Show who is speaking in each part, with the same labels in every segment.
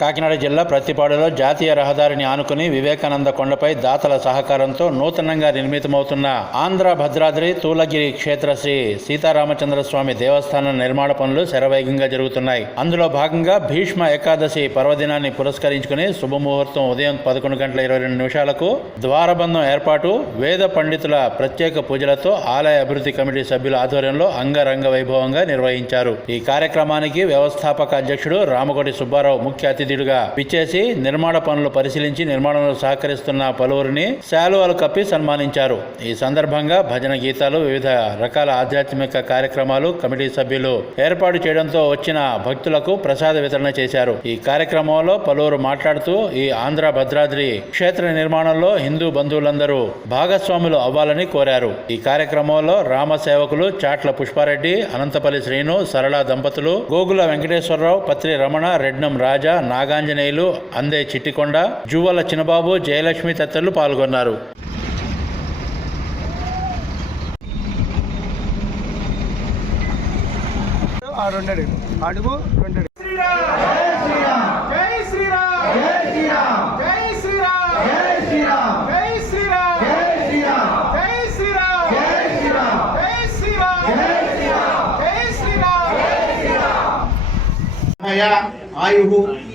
Speaker 1: కాకినాడ జిల్లా ప్రతిపాడులో జాతీయ రహదారిని ఆనుకుని వివేకానంద కొండపై దాతల సహకారంతో నూతనంగా నిర్మితమవుతున్న ఆంధ్ర భద్రాద్రి తూలగిరి క్షేత్ర శ్రీ సీతారామచంద్ర స్వామి దేవస్థానం నిర్మాణ పనులు శరవేగంగా జరుగుతున్నాయి. అందులో భాగంగా భీష్మ ఏకాదశి పర్వదినాన్ని పురస్కరించుకుని శుభముహూర్తం ఉదయం పదకొండు గంటల ఇరవై రెండు నిమిషాలకు ద్వారబంధం ఏర్పాటు వేద పండితుల ప్రత్యేక పూజలతో ఆలయ అభివృద్ధి కమిటీ సభ్యుల ఆధ్వర్యంలో అంగరంగ వైభవంగా నిర్వహించారు. ఈ కార్యక్రమానికి వ్యవస్థాపక అధ్యక్షుడు రామకోటి సుబ్బారావు ముఖ్య అతిథి అతిథుడిగా విచ్చేసి నిర్మాణ పనులు పరిశీలించి నిర్మాణంలో సహకరిస్తున్న పలువురిని శాలువాలు కప్పి సన్మానించారు. ఈ సందర్భంగా భజన గీతాలు వివిధ రకాల ఆధ్యాత్మిక కార్యక్రమాలు కమిటీ సభ్యులు ఏర్పాటు చేయడంతో వచ్చిన భక్తులకు ప్రసాద వితరణ చేశారు. ఈ కార్యక్రమంలో పలువురు మాట్లాడుతూ ఈ ఆంధ్ర భద్రాద్రి క్షేత్ర నిర్మాణంలో హిందూ బంధువులందరూ భాగస్వాములు అవ్వాలని కోరారు. ఈ కార్యక్రమంలో రామ సేవకులు చాట్ల పుష్పారెడ్డి అనంతపల్లి శ్రీను సరళ దంపతులు గోగుల వెంకటేశ్వరరావు పత్రి రమణ రెడ్నం రాజా నాగాంజనేయులు అందే చిట్టికొండ జువ్వల చిన్నబాబు జయలక్ష్మి తదితరులు పాల్గొన్నారు
Speaker 2: ఆ రెండు అడుగు అడుగు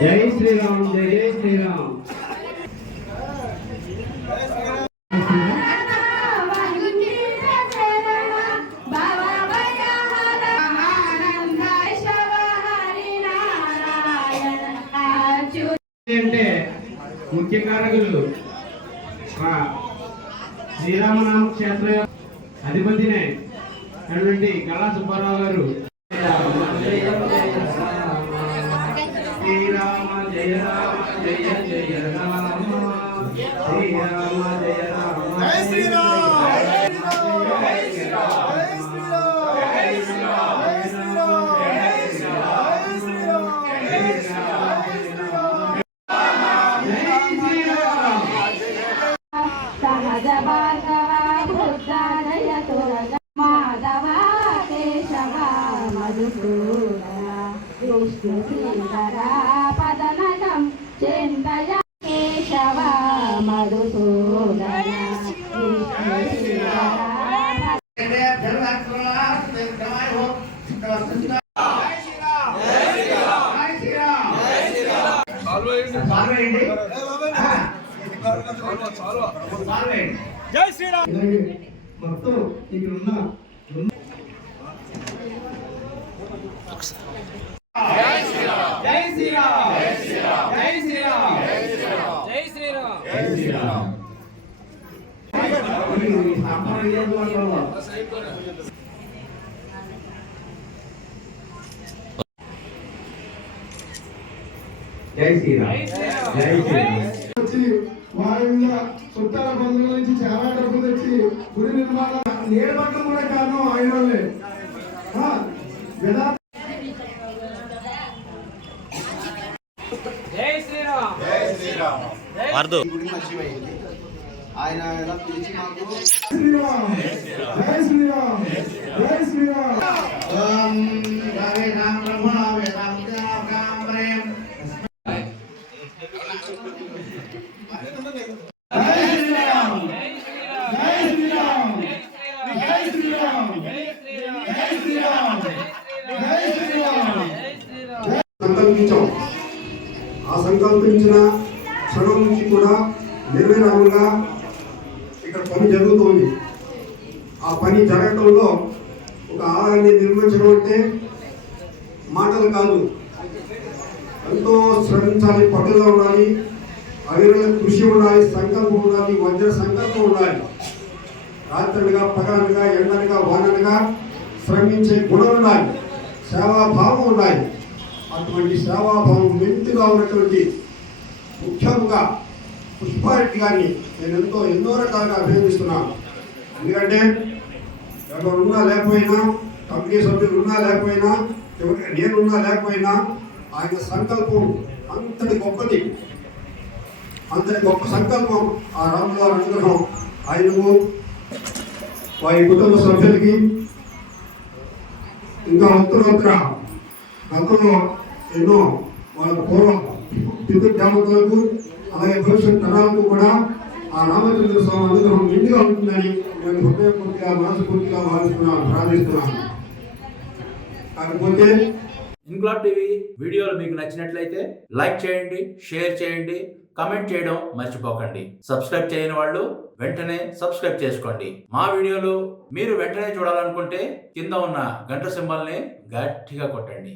Speaker 3: జై శ్రీరామ్ జై జై శ్రీరామ్.
Speaker 2: అంటే ముఖ్య కారకులు శ్రీరామనామ క్షేత్ర అధిపతినే అటువంటి కళా సుబ్బారావు గారు. జయ రామ జయ జయ రామ. జయ రామ జయ
Speaker 4: మాధవ కేశవ మధుసూదన విష్ణు శ్రీధర
Speaker 3: జై శ్రీరామ్
Speaker 2: ఇలాగే మొత్తం ఇక్కడ ఉన్న
Speaker 3: జై శ్రీరామ్ జై శ్రీరామ్ జై శ్రీరామ్ జై శ్రీరామ్
Speaker 2: ఈ సాంప్రదాయ నియోజకవర్గంలో జై శ్రీరామ్. జై శ్రీరామ్.
Speaker 5: చుట్టాల బంధువుల నుంచి చాలా డబ్బు తెచ్చి గుడి నిర్మాణం నీడబట్టం కూడా కారణం ఆయన వాళ్ళే ఆ, వేదాంత
Speaker 3: జై శ్రీరామ్.
Speaker 6: గుడి మంచిమైంది ఆయన ఎలా పిలిచి మాకు
Speaker 5: శ్రీరామ్ జై శ్రీరామ్ జై శ్రీరామ్
Speaker 7: ఓం వేదాం బ్రహ్మ వేదాం దేవాం ప్రేమ్
Speaker 5: జై శ్రీరామ్ జై శ్రీరామ్ జై శ్రీరామ్ జై శ్రీరామ్ జై శ్రీరామ్ సంకల్పించాం ఆ సంకల్పించిన క్షణం నుంచి కూడా నిర్విరామంగా పని జరుగుతోంది. ఆ పని జరగడంలో ఒక ఆలయాన్ని నిర్మించడం అంటే మాటలు కాదు. ఎంతో శ్రమించాలి పట్టుదల ఉండాలి అవిరల కృషి ఉండాలి సంకల్పం ఉండాలి వజ్ర సంకల్పం ఉండాలి. రాత్రులుగా పగలనుగా ఎండలుగా వానలుగా శ్రమించే గుణం ఉండాలి సేవాభావం ఉండాలి. అటువంటి సేవాభావం మెంతుగా ఉన్నటువంటి ముఖ్యంగా పుష్పారెడ్డి గారిని నేను ఎంతో ఎన్నో రకాలుగా అభినందిస్తున్నాను. ఎందుకంటే ఎవరు ఉన్నా లేకపోయినా కంపెనీ సభ్యులు ఉన్నా లేకపోయినా నేనున్నా లేకపోయినా ఆయన సంకల్పం అంతటి గొప్పది. అంతటి గొప్ప సంకల్పం ఆ రాముల అనుగ్రహం ఆయనకు వారి కుటుంబ సభ్యులకి. ఇంకా ఉత్తరోత్తర గతంలో ఎన్నో వాళ్ళ పూర్వం పితృ దేవతలకు అలాగే భవిష్యత్ తరాలకు కూడా ఆ రామచంద్ర స్వామి అనుగ్రహం నిండుగా ఉంటుందని నేను హృదయపూర్తిగా మనస్ఫూర్తిగా భావిస్తున్నాను ప్రార్థిస్తున్నాను. కాకపోతే
Speaker 1: ఇంక్లాబ్ టీవీ వీడియోలు మీకు నచ్చినట్లయితే లైక్ చేయండి షేర్ చేయండి కమెంట్ చేయడం మర్చిపోకండి. సబ్స్క్రైబ్ చేయని వాళ్ళు వెంటనే సబ్స్క్రైబ్ చేసుకోండి. మా వీడియోలు మీరు వెంటనే చూడాలనుకుంటే కింద ఉన్న గంట సింబల్ని గట్టిగా కొట్టండి.